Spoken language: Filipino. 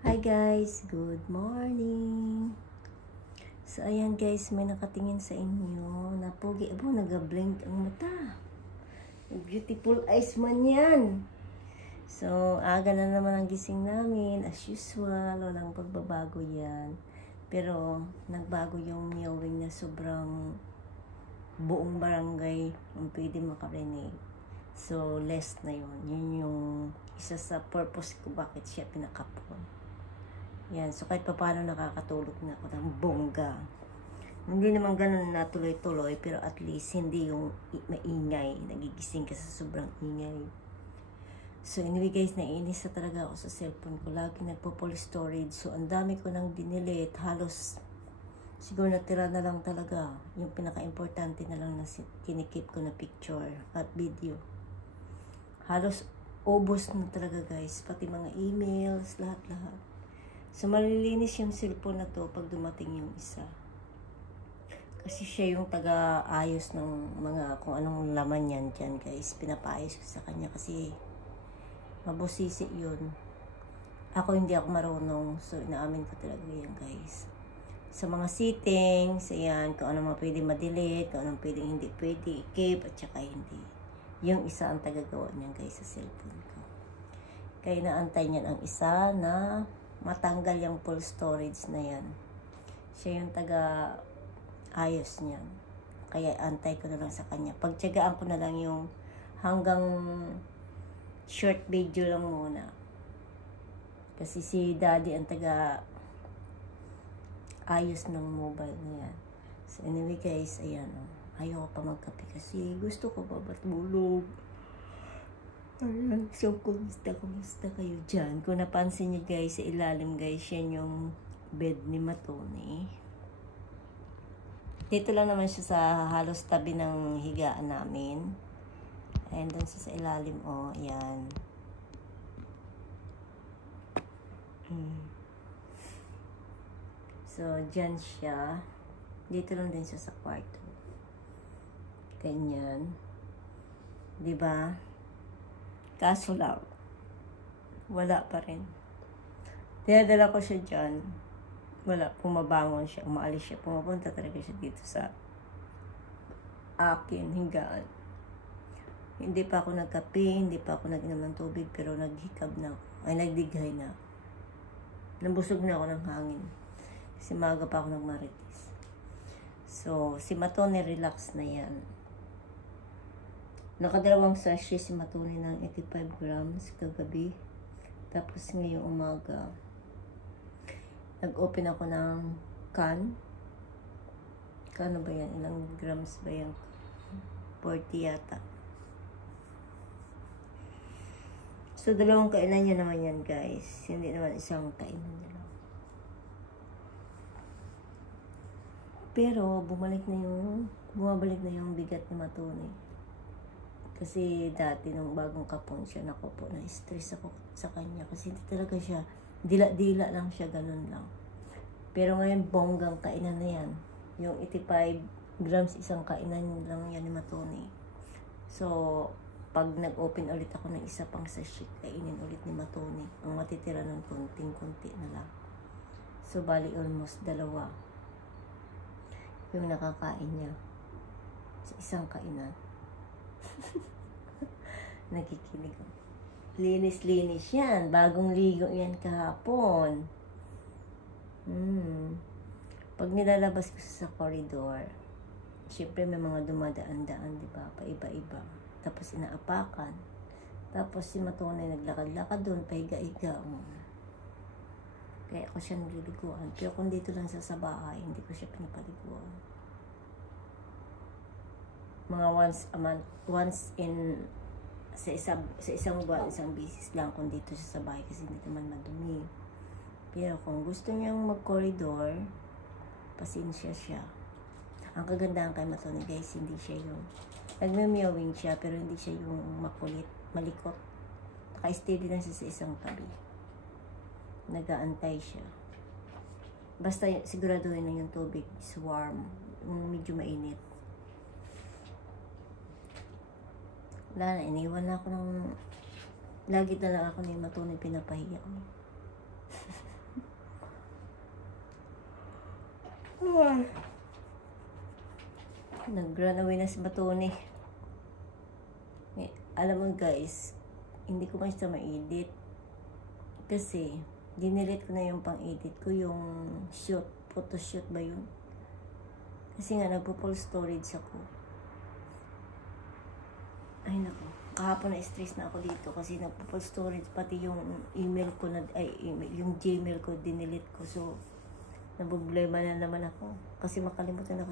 Hi guys, good morning. So ayan guys, may nakatingin sa inyo na pogi. Abo, nag-blink ang mata. Beautiful eyes man yan. So aga na naman ang gising namin as usual, walang pagbabago yan. Pero nagbago yung meowing na sobrang buong barangay ang pwede makarinig. So less na yun. Yun yung isa sa purpose ko bakit siya pinakapon. Yan, so kahit pa paano nakakatulog na ako ng bongga. Hindi naman ganun na tuloy-tuloy, pero at least hindi yung maingay. Nagigising ka sa sobrang ingay. So anyway guys, naiinis na talaga ako sa cellphone ko. Lagi nagpo-full storage. So ang dami ko nang dinilit. Halos siguro natira na lang talaga. Yung pinaka-importante na lang na kinikip ko na picture at video. Halos ubos na talaga guys. Pati mga emails, lahat-lahat. So, malilinis yung cellphone na to pag dumating yung isa. Kasi siya yung taga-ayos ng mga kung anong laman yan dyan, guys. Pinapaayos ko sa kanya kasi mabusisi yun. Ako hindi ako marunong. So, inaamin ko talaga yan, guys. Sa mga settings, ayan, kung anong pwede ma-delete, kung anong pwede hindi pwede i-keep, at saka hindi. Yung isa ang tagagawa niyan, guys, sa cellphone ko. Kaya naantay niyan ang isa na matanggal yung full storage na yan. Siya yung taga-ayos niyan. Kaya antay ko na lang sa kanya. Pagtyagaan ko na lang yung hanggang short video lang muna. Kasi si daddy ang taga-ayos ng mobile na yan. So anyway guys, ayan. Ayoko pa magkape kasi gusto ko pa matulog. Ayan, so kumusta kayo dyan? Kung napansin nyo guys, sa ilalim guys, yan yung bed ni Matone. Dito lang naman siya sa halos tabi ng higaan namin. Ayan, doon siya sa ilalim, oh, ayan. So, dyan siya. Dito lang din siya sa kwarto. Ganyan. Diba? Kaso lang, wala pa rin. Dinadala ko siya dyan. Wala, pumabangon siya, umaalis siya. Pumapunta talaga siya dito sa akin, higaan. Hindi pa ako nagkape, hindi pa ako nag-inom ng tubig, pero naghikab na ako. Ay, nagdighay na ako. Nabusog na ako ng hangin. Kasi maaga pa ako nagmarites. So, si Matone, relax na yan. Nakadalawang sachet si Matone ng 85 grams kagabi. Tapos ngayong umaga, nag-open ako ng can. Kano ba yan? Ilang grams ba yan? 40 yata. So, dalawang kainan niya naman yan, guys. Hindi naman isang kainan niya lang. Pero, bumabalik na yung bigat ni Matone. Kasi dati nung bagong kapon siya, naku po, na-stress ako sa kanya. Kasi hindi talaga siya, dila-dila lang siya, ganun lang. Pero ngayon, bonggang kainan na yan. Yung 85 grams, isang kainan lang yan ni Matone. So, pag nag-open ulit ako ng isa pang sachet, kainin ulit ni Matone. Ang matitira ng konting-konti na lang. So, bali almost 2 yung nakakain niya sa isang kainan. Nakikinig ko. Linis-linis yan. Bagong ligo yan kahapon. Pag nilalabas ko sa corridor, syempre may mga dumadaan-daan, diba? Paiba-iba. Tapos inaapakan. Tapos si Matone naglakad-lakad doon, pahiga-higa. Kaya ako siya nililiguan. Pero kung dito lang sa bahay, hindi ko siya pinapaliguan. Mga once in sa isang buwan, isang bisis lang kung dito siya sa bahay kasi hindi naman madumi. Pero kung gusto niyang mag-corridor, pasensya siya. Ang kagandahan kay Matone guys, hindi siya yung nagme-meowing siya pero hindi siya yung makulit, malikot. Naka-steady lang siya sa isang tabi. Nag-aantay siya. Basta siguraduhin na yung tubig is warm, yung medyo mainit. Wala na, iniwan na ako ng... Lagi na lang ako ni Matone pinapahiya ko. Nag-run away na si Batone. Alam mo guys, hindi ko man siya ma-edit. Kasi, dinilit ko na yung pang-edit ko, yung shoot, photoshoot ba yun? Kasi nga, nagpo-full storage ako. Ay nako, kahapon na stress na ako dito kasi nagpo-full storage, pati yung email ko, yung Gmail ko, dinilit ko. So, naboblema na naman ako kasi makalimutan ako.